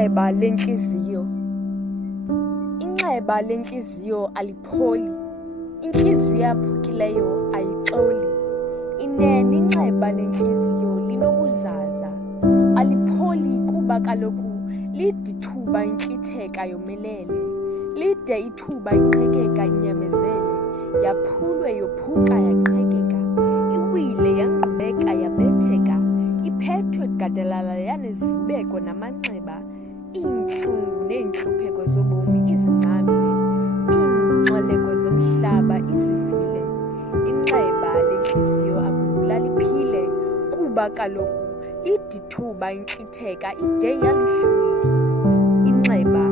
Inxeba lentliziyo. Inxeba lentliziyo alipholi, intliziyo eyaphukileyo ayixoli. Inene inxeba lentliziyo linobuzaza, alipholi kuba kaloku lide ithuba intlitheka yomelele, lide ithuba iqhekeka inyamezele, yaphulwe yophuka yaqhekeka, iwile yangqubeka yabetheka, iphethwe gadalala yanezivubeko namanxeba, iintlungu neentlupheko zobomi izingcamle, iingxwaleko zomhlaba izivile. Inxeba lentliziyo akudlula liphile kuba kaloku lide ithuba intlitheka ide yalihlwili. Inxeba